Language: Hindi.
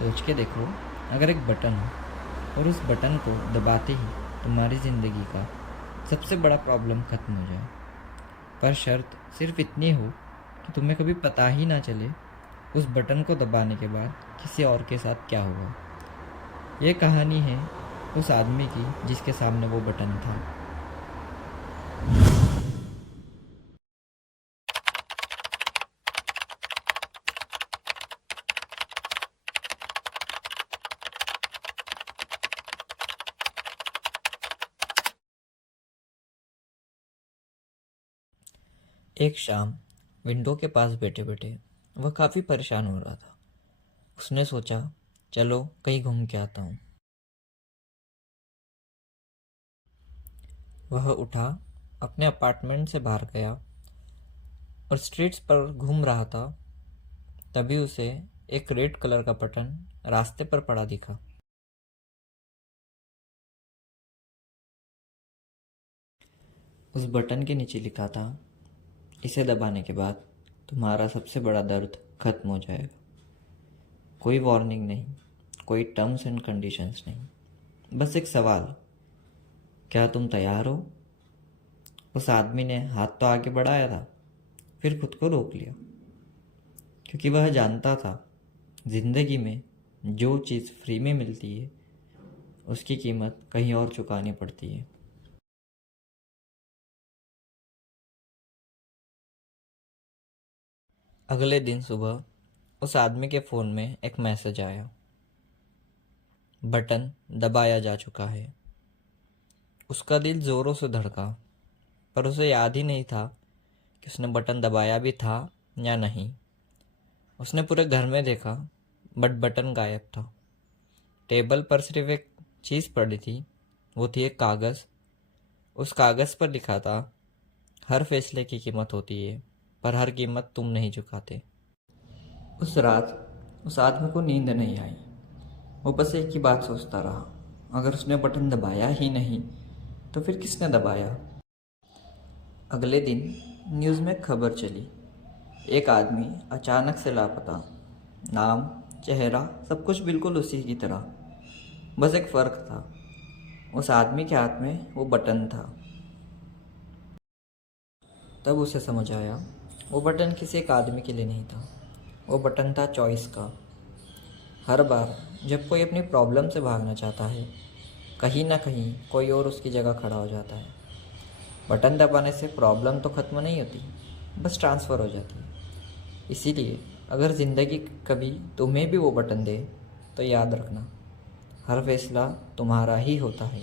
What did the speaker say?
सोच के देखो, अगर एक बटन हो और उस बटन को दबाते ही तुम्हारी ज़िंदगी का सबसे बड़ा प्रॉब्लम ख़त्म हो जाए, पर शर्त सिर्फ इतनी हो कि तुम्हें कभी पता ही ना चले उस बटन को दबाने के बाद किसी और के साथ क्या हुआ। ये कहानी है उस आदमी की जिसके सामने वो बटन था। एक शाम विंडो के पास बैठे बैठे वह काफ़ी परेशान हो रहा था। उसने सोचा, चलो कहीं घूम के आता हूँ। वह उठा, अपने अपार्टमेंट से बाहर गया और स्ट्रीट्स पर घूम रहा था। तभी उसे एक रेड कलर का बटन रास्ते पर पड़ा दिखा। उस बटन के नीचे लिखा था, इसे दबाने के बाद तुम्हारा सबसे बड़ा दर्द खत्म हो जाएगा। कोई वार्निंग नहीं, कोई टर्म्स एंड कंडीशंस नहीं, बस एक सवाल, क्या तुम तैयार हो? उस आदमी ने हाथ तो आगे बढ़ाया था, फिर खुद को रोक लिया, क्योंकि वह जानता था जिंदगी में जो चीज़ फ्री में मिलती है उसकी कीमत कहीं और चुकानी पड़ती है। अगले दिन सुबह उस आदमी के फ़ोन में एक मैसेज आया, बटन दबाया जा चुका है। उसका दिल ज़ोरों से धड़का, पर उसे याद ही नहीं था कि उसने बटन दबाया भी था या नहीं। उसने पूरे घर में देखा, बट बटन गायब था। टेबल पर सिर्फ एक चीज़ पड़ी थी, वो थी एक कागज़। उस कागज़ पर लिखा था, हर फैसले की कीमत होती है, पर हर कीमत तुम नहीं चुकाते। उस रात उस आदमी को नींद नहीं आई। वो बस एक ही बात सोचता रहा, अगर उसने बटन दबाया ही नहीं तो फिर किसने दबाया। अगले दिन न्यूज़ में खबर चली, एक आदमी अचानक से लापता। नाम, चेहरा, सब कुछ बिल्कुल उसी की तरह, बस एक फ़र्क था, उस आदमी के हाथ में वो बटन था। तब उसे समझ आया, वो बटन किसी एक आदमी के लिए नहीं था, वो बटन था चॉइस का। हर बार जब कोई अपनी प्रॉब्लम से भागना चाहता है, कहीं ना कहीं कोई और उसकी जगह खड़ा हो जाता है। बटन दबाने से प्रॉब्लम तो ख़त्म नहीं होती, बस ट्रांसफ़र हो जाती है। इसीलिए अगर ज़िंदगी कभी तुम्हें भी वो बटन दे तो याद रखना, हर फैसला तुम्हारा ही होता है।